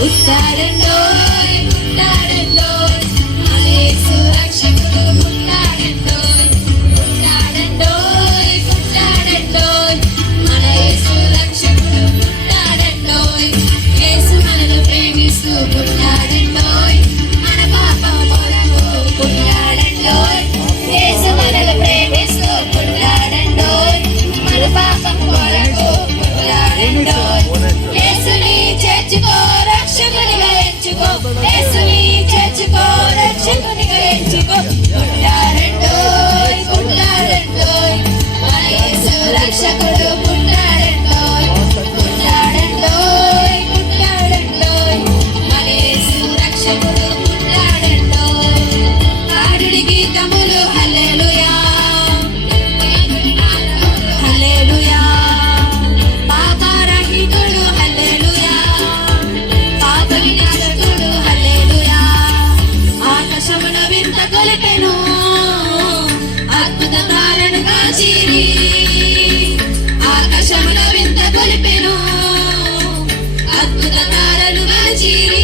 పుట్టాడండోయ్ పుట్టాడండోయ్ మన యేసు రక్షకుడు పుట్టాడండోయ్ పుట్టాడండోయ్ పుట్టాడండోయ్ మన యేసు రక్షకుడు పుట్టాడండోయ్ యేసు మనల్ని ప్రేమిస్తూ పుట్టాడండోయ్ మన పాపం కొరకు పుట్టాడండోయ్ యేసు మనల్ని ప్రేమిస్తూ పుట్టాడండోయ్ మన పాపం కొరకు పుట్టాడండోయ్ యేసుని చేర్చుకో రక్షకునిగా ఎంచుకో యేసుని చేర్చుకో రక్షకునిగా ఎంచుకో పుట్టాడండోయ్ పుట్టాడండోయ్ మన యేసు రక్షకుడు పుట్టాడండోయ్ పుట్టాడండోయ్ పుట్టాడండోయ్ మన యేసు రక్షకుడు పుట్టాడండోయ్ ఆరుడి గీతములు హల్లెలూయా హల్లెలూయా పాపరహితుడు హల్లెలూయా పాప వినాశకుడు హల్లెలూయా ఆకాశమున వింత కొలిపెను అద్భుత కారణగా చీరి ఆకాశమున వింత కొలిపెను అద్భుత కారణగా చీరి